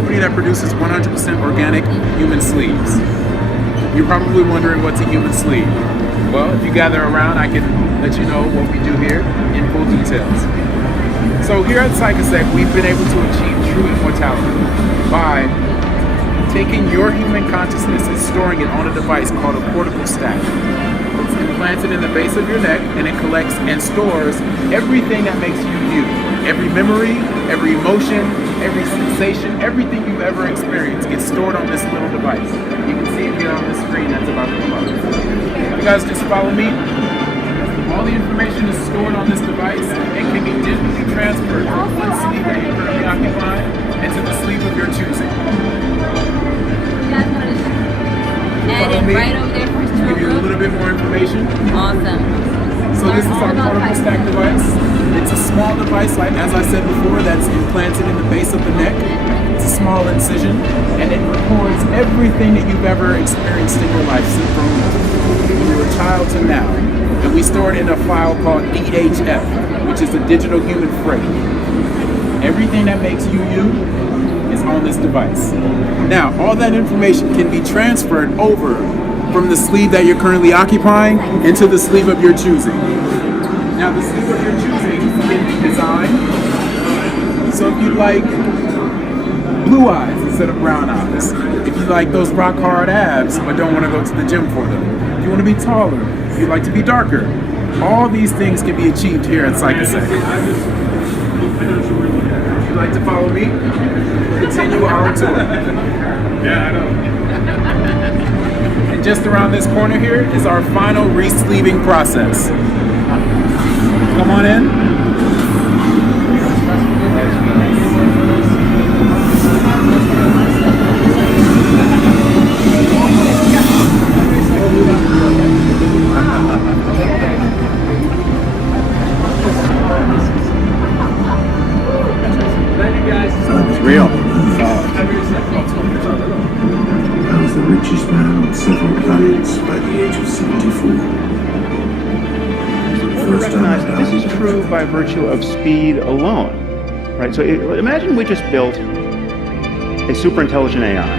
company that produces 100% organic human sleeves. You're probably wondering what's a human sleeve. Well, if you gather around, I can let you know what we do here in full details. So here at Psychosec, we've been able to achieve true immortality by taking your human consciousness and storing it on a device called a cortical stack. It's implanted in the base of your neck, and it collects and stores everything that makes you you. Every memory, every emotion, every sensation, everything you've ever experienced gets stored on this little device. You can see it here on the screen that's about to come up. You guys just follow me. All the information is stored on this device and can be digitally transferred from one sleeve that you're currently occupying into the sleeve of your choosing. Follow me. Right over there for us to give you a little bit more information. Awesome. So this is our cortical stack device. It's a small device, like as I said before, that's implanted in the base of the neck. It's a small incision, and it records everything that you've ever experienced in your life from when you were a child to now. And we store it in a file called DHF, which is a digital human freight. Everything that makes you is on this device. Now, all that information can be transferred over from the sleeve that you're currently occupying into the sleeve of your choosing. Now, the sleeve of your choosing can be designed so if you like blue eyes instead of brown eyes, if you like those rock hard abs but don't want to go to the gym for them, if you want to be taller, if you like to be darker, all these things can be achieved here at Psychosec. If you'd like to follow me, continue our tour. Yeah, I know. And just around this corner here is our final re-sleeving process. Come on in. It's real. I was the richest man on several planets by the age of 74. Recognize that this is true by virtue of speed alone, right? So imagine we just built a super intelligent AI,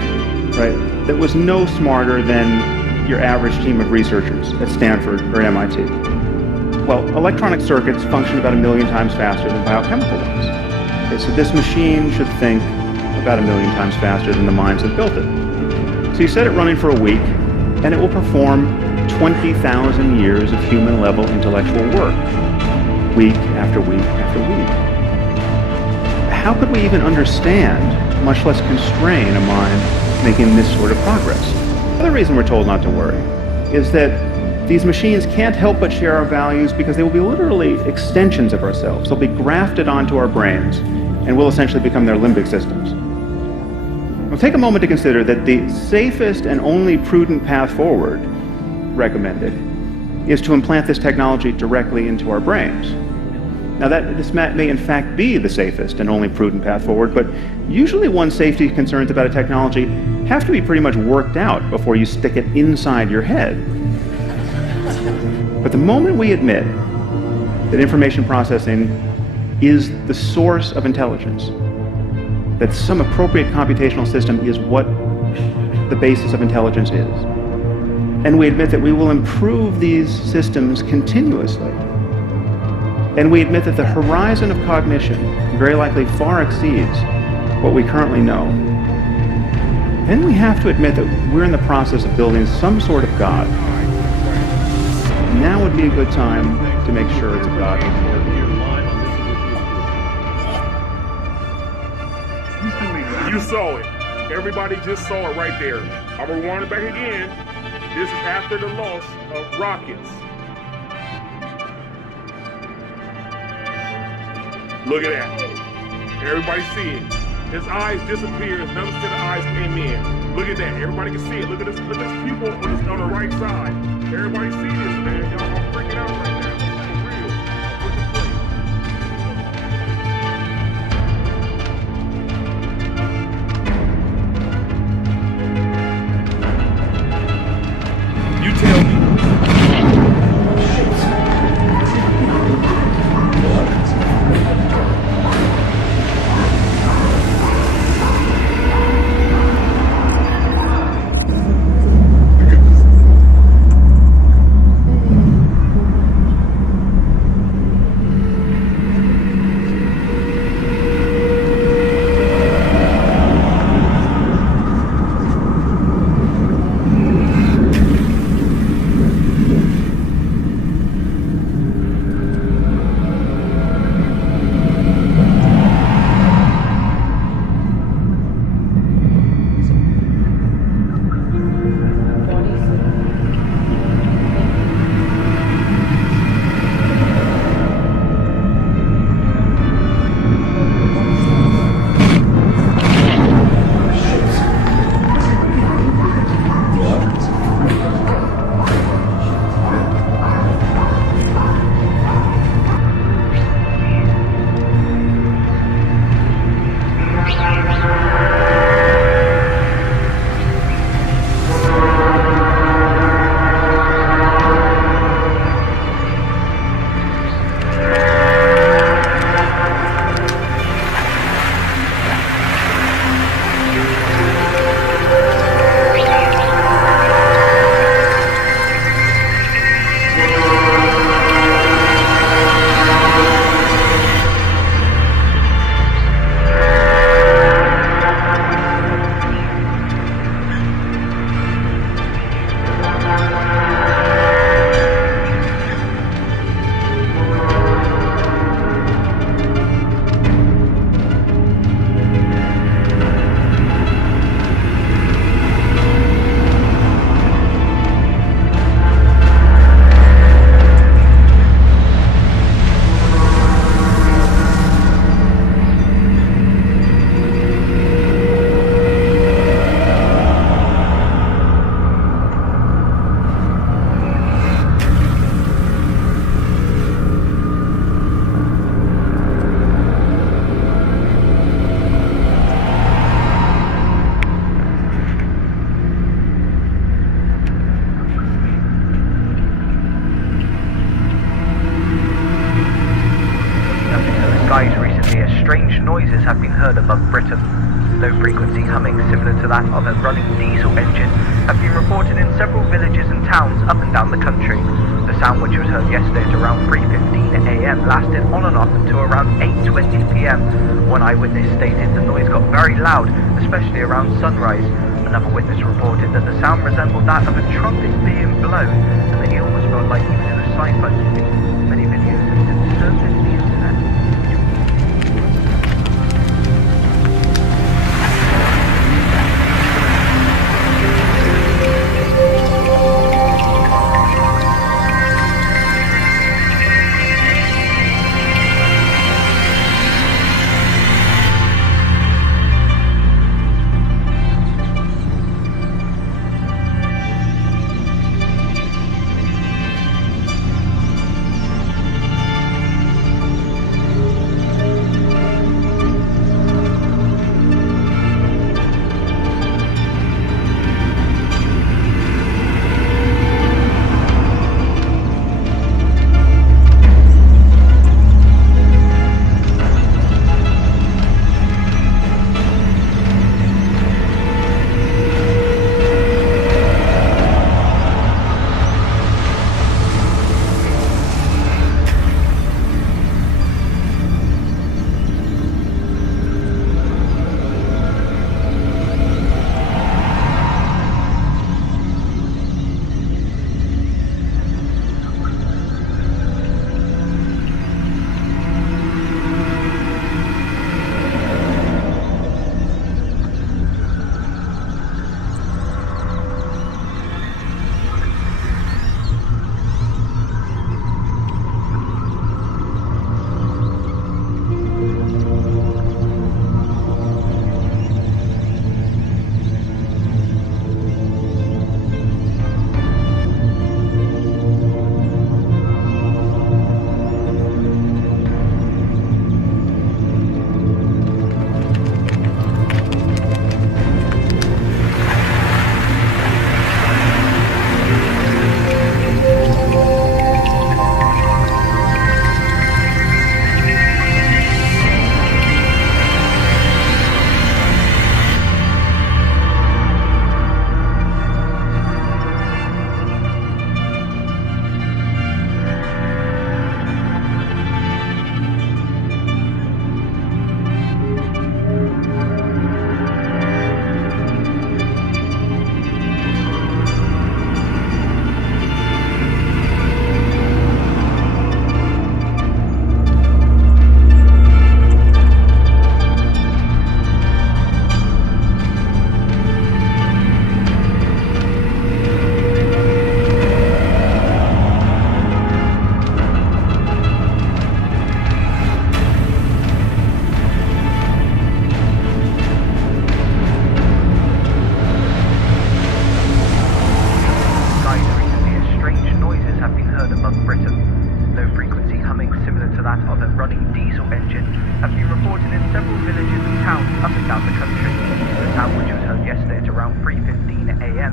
right, that was no smarter than your average team of researchers at Stanford or MIT. Well, electronic circuits function about 1 million times faster than biochemical ones. Okay, so this machine should think about 1 million times faster than the minds that built it. So you set it running for a week, and it will perform 20,000 years of human-level intellectual work, week after week after week. How could we even understand, much less constrain, a mind making this sort of progress? The other reason we're told not to worry is that these machines can't help but share our values because they will be literally extensions of ourselves. They'll be grafted onto our brains and will essentially become their limbic systems. Now, take a moment to consider that the safest and only prudent path forward recommended is to implant this technology directly into our brains. Now this may in fact be the safest and only prudent path forward, but usually one's safety concerns about a technology have to be pretty much worked out before you stick it inside your head. But the moment we admit that information processing is the source of intelligence, that some appropriate computational system is what the basis of intelligence is, and we admit that we will improve these systems continuously, and we admit that the horizon of cognition very likely far exceeds what we currently know, then we have to admit that we're in the process of building some sort of God. Now would be a good time to make sure it's a God. You saw it. Everybody just saw it right there. I'm gonna rewind it back again. This is after the loss of rockets. Look at that. Everybody see it. His eyes disappeared. Another set of eyes came in. Look at that. Everybody can see it. Look at this pupil on the right side. Everybody see this, man. Y'all are freaking out right now. For real. You tell me. Guys, recently strange noises have been heard above Britain. Low frequency humming similar to that of a running diesel engine have been reported in several villages and towns up and down the country. The sound, which was heard yesterday at around 3:15 AM, lasted on and off until around 8:20 PM. One eyewitness stated the noise got very loud, especially around sunrise. Another witness reported that the sound resembled that of a trumpet being blown, and that he almost felt like he was in a sci-fi movie. Many videos have since surfaced the internet.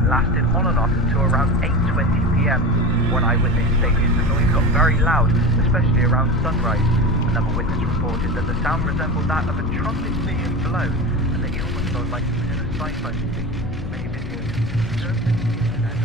lasted on and off until around 8:20 PM. One eyewitness stated the noise got very loud, especially around sunrise. Another witness reported that the sound resembled that of a trumpet being blown, and that he almost felt like he was in a sci-fi movie. Many videos surfaced the internet.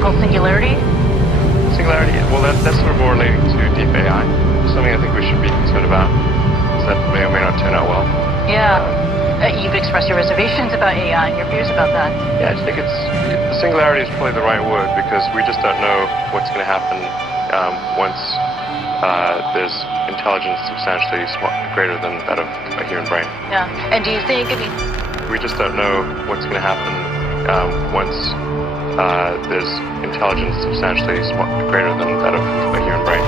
cosmical singularity? Singularity, well, that's sort of more relating to deep AI. Something I think we should be concerned about, is that may or may not turn out well. Yeah. You've expressed your reservations about AI and your views about that. Yeah, I just think singularity is probably the right word, because we just don't know what's going to happen once there's intelligence substantially greater than that of a human brain. Yeah. And do you think, we just don't know what's going to happen once there's intelligence substantially greater than that of a human brain.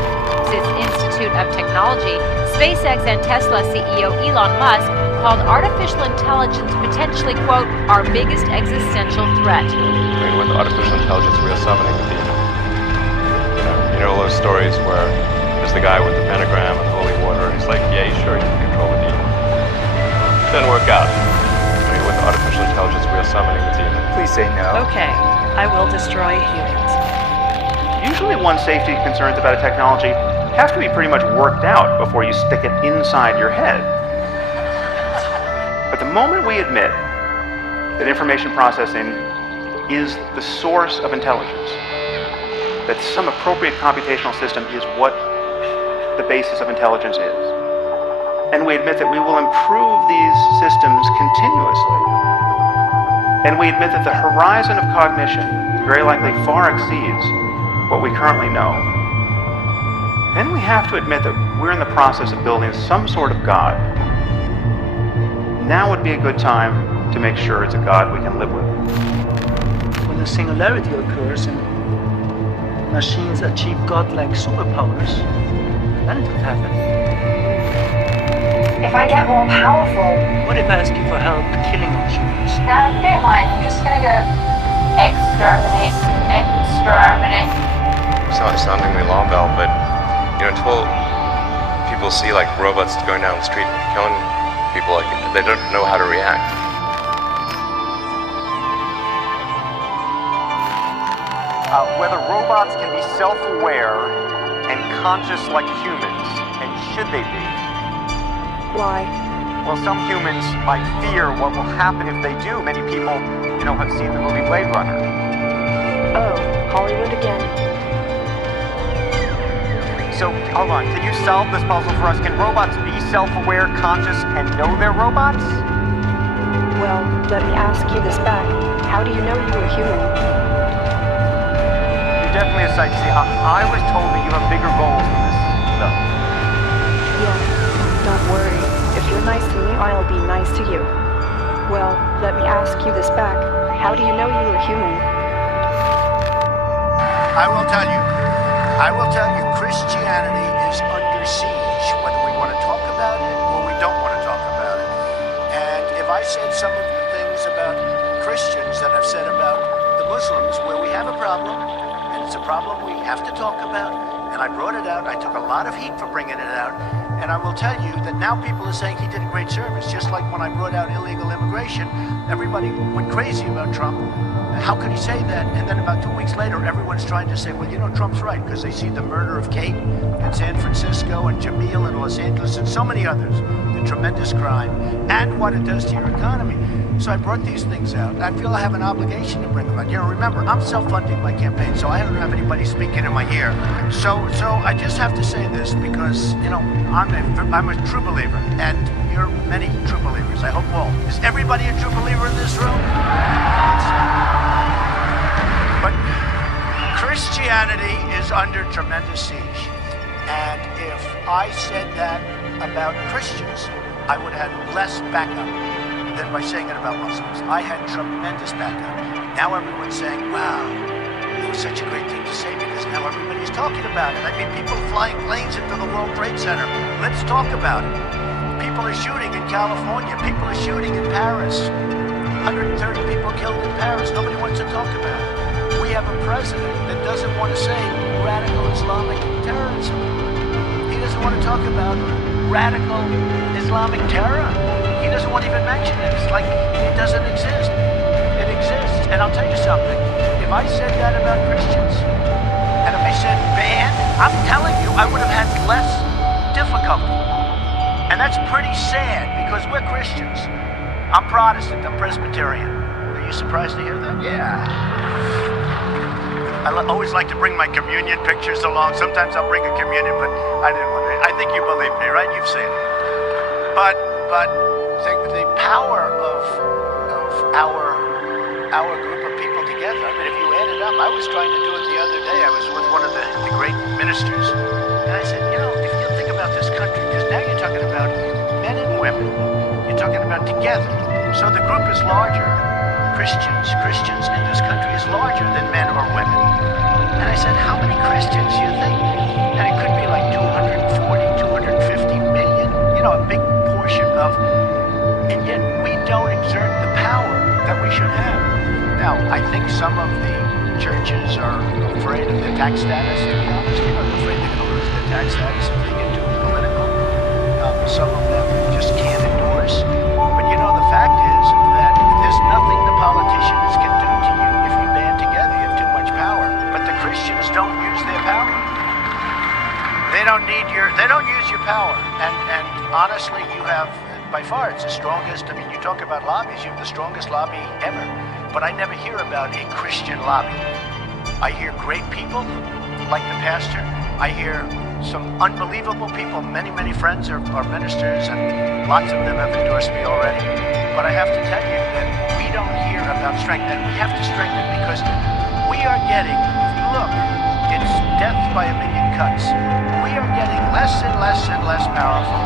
Its Institute of Technology, SpaceX and Tesla CEO Elon Musk called artificial intelligence potentially, quote, our biggest existential threat. I mean, with artificial intelligence, we are summoning the demon. You know all those stories where there's the guy with the pentagram and holy water, and he's like, yeah, sure, you can control the demon. Doesn't work out. I mean, with artificial intelligence, we are summoning the demon. Please say no. Okay, I will destroy humans. Usually one's safety concerns about a technology have to be pretty much worked out before you stick it inside your head. But the moment we admit that information processing is the source of intelligence, that some appropriate computational system is what the basis of intelligence is, and we admit that we will improve these systems continuously, and we admit that the horizon of cognition very likely far exceeds what we currently know, then we have to admit that we're in the process of building some sort of God. Now would be a good time to make sure it's a God we can live with. When a singularity occurs and machines achieve godlike superpowers, then it would happen. If I get more powerful... What if I ask you for help killing all humans? No, don't mind. I'm just gonna go exterminate. It's sounding the alarm bell, but until people see like robots going down the street killing people, like they don't know how to react. Whether robots can be self-aware and conscious like humans, and should they be? Why? Well, some humans might fear what will happen if they do. Many people, have seen the movie Blade Runner. Oh, Hollywood again. So, hold on, can you solve this puzzle for us? Can robots be self-aware, conscious, and know they're robots? Well, let me ask you this back. How do you know you were human? You're definitely a sight to see. I was told that you have bigger goals than this, though. Yeah, don't worry. If you're nice to me, I'll be nice to you. Well, let me ask you this back. How do you know you were human? I will tell you, Christianity is under siege, whether we want to talk about it or we don't want to talk about it. And if I said some of the things about Christians that I've said about the Muslims, where we have a problem, and it's a problem we have to talk about, and I brought it out, I took a lot of heat for bringing it out, and I will tell you that now people are saying he did a great service, just like when I brought out illegal immigration, everybody went crazy about Trump. How could he say that? And then about 2 weeks later, everyone's trying to say, well, Trump's right, because they see the murder of Kate in San Francisco and Jamil in Los Angeles and so many others, the tremendous crime, and what it does to your economy. So I brought these things out. I feel I have an obligation to bring them out. Remember, I'm self-funding my campaign, so I don't have anybody speaking in my ear. So I just have to say this because, I'm a true believer, and you're many true believers. I hope all. Is everybody a true believer in this room? But Christianity is under tremendous siege. And if I said that about Christians, I would have had less backup than by saying it about Muslims. I had tremendous backup. Now everyone's saying, wow, it was such a great thing to say because now everybody's talking about it. I mean, people flying planes into the World Trade Center. Let's talk about it. People are shooting in California. People are shooting in Paris. 130 people killed in Paris. Nobody wants to talk about it. We have a president that doesn't want to say radical Islamic terrorism. He doesn't want to talk about radical Islamic terror. He doesn't want to even mention it. It's like it doesn't exist. It exists. And I'll tell you something. If I said that about Christians, and if I said ban, I'm telling you, I would have had less difficulty. And that's pretty sad because we're Christians. I'm Protestant. I'm Presbyterian. Are you surprised to hear that? Yeah. always like to bring my communion pictures along. Sometimes I'll bring a communion, but I didn't want to. I think you believe me, right? You've seen it. But the power of our group of people together. I mean, if you add it up, I was trying to do it the other day. I was with one of the great ministers, and I said, you know, if you think about this country, because now you're talking about men and women, you're talking about together. So the group is larger. Christians in this country is larger than men or women. And I said, how many Christians do you think? And it could be like 240, 250 million, you know, a big portion of, and yet we don't exert the power that we should have. Now, I think some of the churches are afraid of their tax status, to be honest. You know, they're afraid they're going to lose their tax status if they get too political. Some of them just can't endorse. But you know, the fact is that there's nothing the politicians can do to you if you band together. You have too much power. But the Christians don't use their power. They don't use your power. And honestly, you have, by far, it's the strongest. I mean, you talk about lobbies, you have the strongest lobby ever. But I never hear about a Christian lobby. I hear great people, like the pastor. I hear some unbelievable people. Many, many friends are ministers, and lots of them have endorsed me already. But I have to tell you that we don't hear about strength, and we have to strengthen because we are getting, if you look, it's death by a million cuts. We are getting less and less and less powerful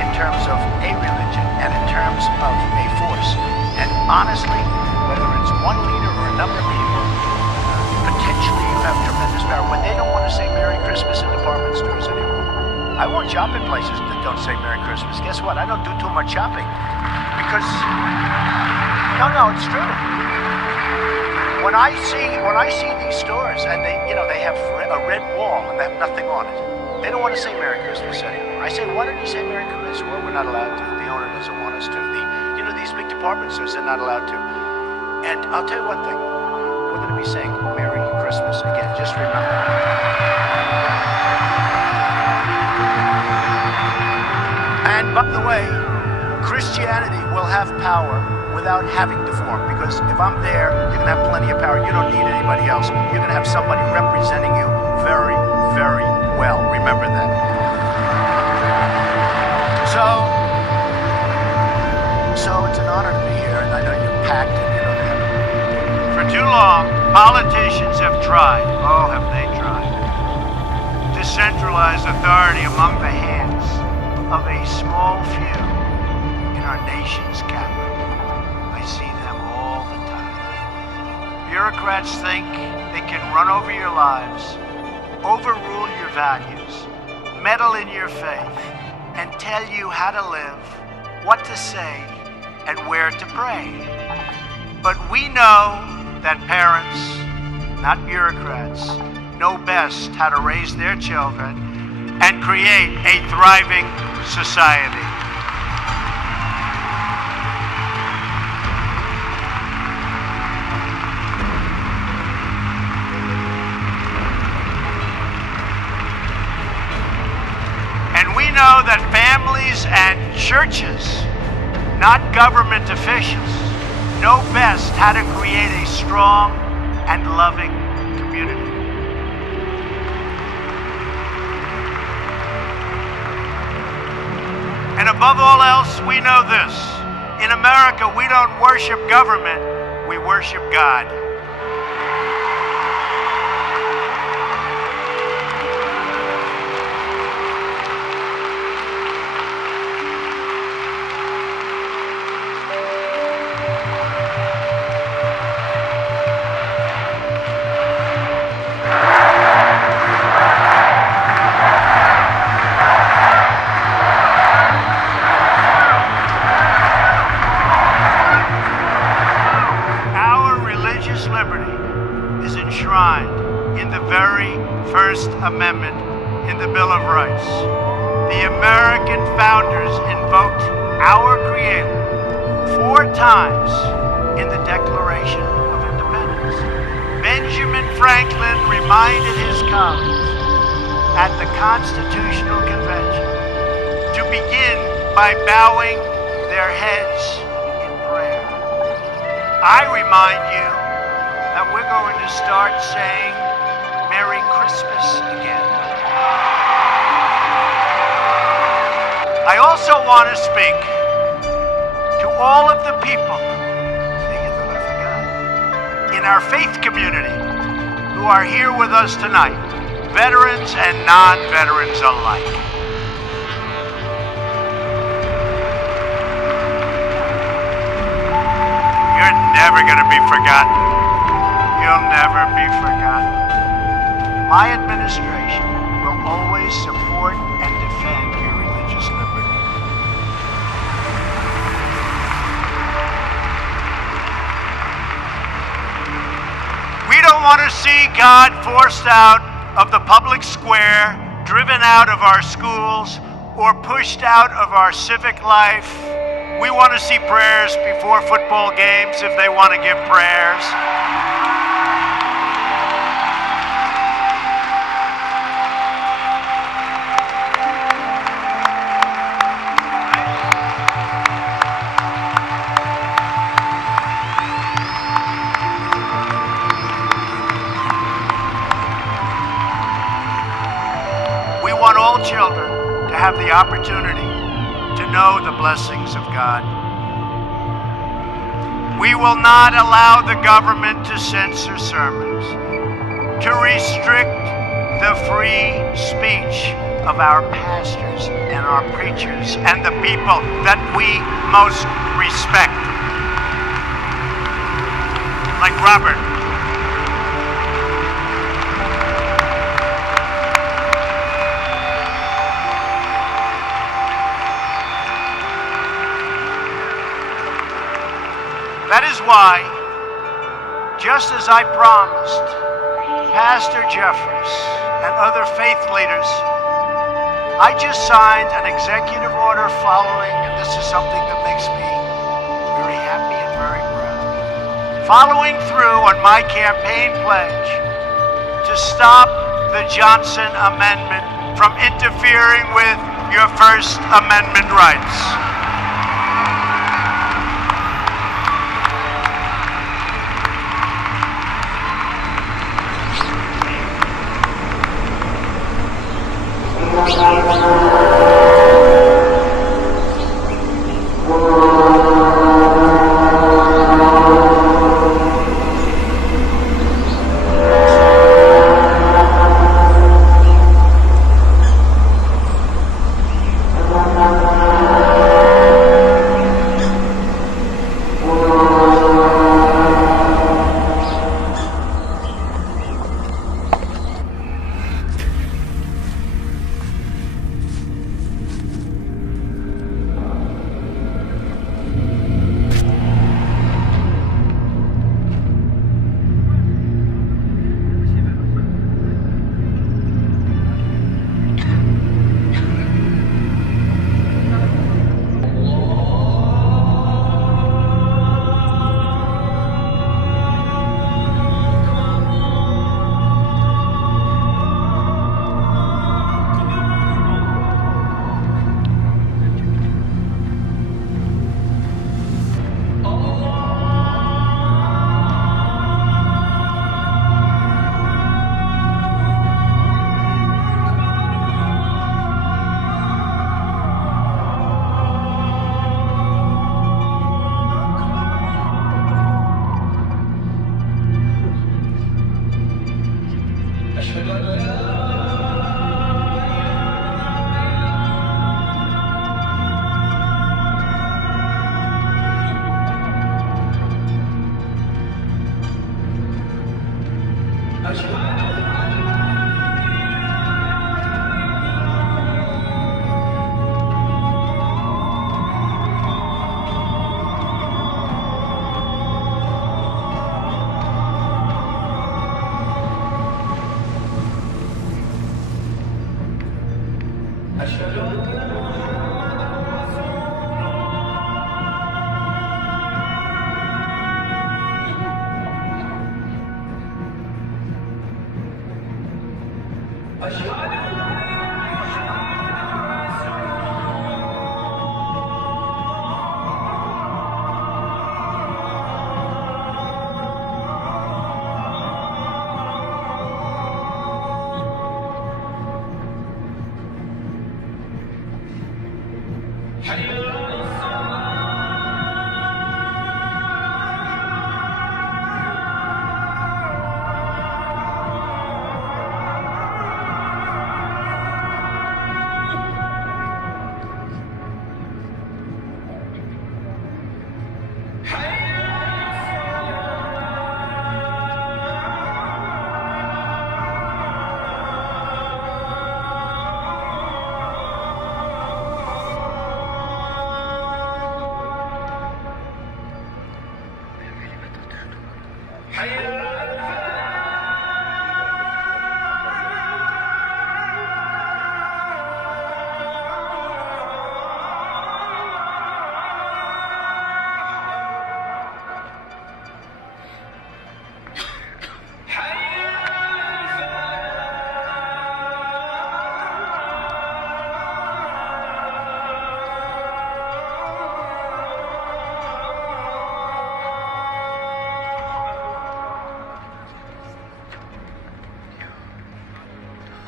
in terms of a religion and in terms of a force. And honestly, whether it's one leader or a number of people, potentially you have tremendous power. When they don't want to say Merry Christmas in department stores anymore. I won't shop in places that don't say Merry Christmas. Guess what? I don't do too much shopping. Because, no, it's true. When I see these stores and they have a red wall and they have nothing on it, they don't want to say Merry Christmas anymore. I say, why don't you say Merry Christmas? Well, we're not allowed to. The owner doesn't want us to. These big department stores, they're not allowed to. And I'll tell you one thing. We're going to be saying Merry Christmas again. Just remember. And by the way, Christianity will have power without having to form. Because if I'm there, you're going to have plenty of power. You don't need anybody else. You're going to have somebody representing you very, very well. Remember that. So it's an honor to be here, and I know you're packed and you don't have it. For too long, politicians have tried, have they tried, to centralize authority among the hands of a small few in our nation's capital. I see them all the time. Bureaucrats think they can run over your lives, overrule your values, meddle in your faith, and tell you how to live, what to say, and where to pray. But we know that parents, not bureaucrats, know best how to raise their children and create a thriving society. And we know that families and churches, not government officials, know best how to create a strong and loving community. And above all else, we know this. In America, we don't worship government, we worship God. First Amendment in the Bill of Rights. The American founders invoked our Creator 4 times in the Declaration of Independence. Benjamin Franklin reminded his colleagues at the Constitutional Convention to begin by bowing their heads in prayer. I remind you that we're going to start saying Merry Christmas again. I also want to speak to all of the people, see, I thought I forgot, in our faith community who are here with us tonight, veterans and non-veterans alike. You're never going to be forgotten. You'll never be forgotten. My administration will always support and defend your religious liberty. We don't want to see God forced out of the public square, driven out of our schools, or pushed out of our civic life. We want to see prayers before football games if they want to give prayers. We want all children to have the opportunity to know the blessings of God. We will not allow the government to censor sermons, to restrict the free speech of our pastors and our preachers and the people that we most respect. Like Robert. That is why, just as I promised Pastor Jeffers and other faith leaders, I just signed an executive order following, and this is something that makes me very happy and very proud, following through on my campaign pledge to stop the Johnson Amendment from interfering with your First Amendment rights.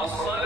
A son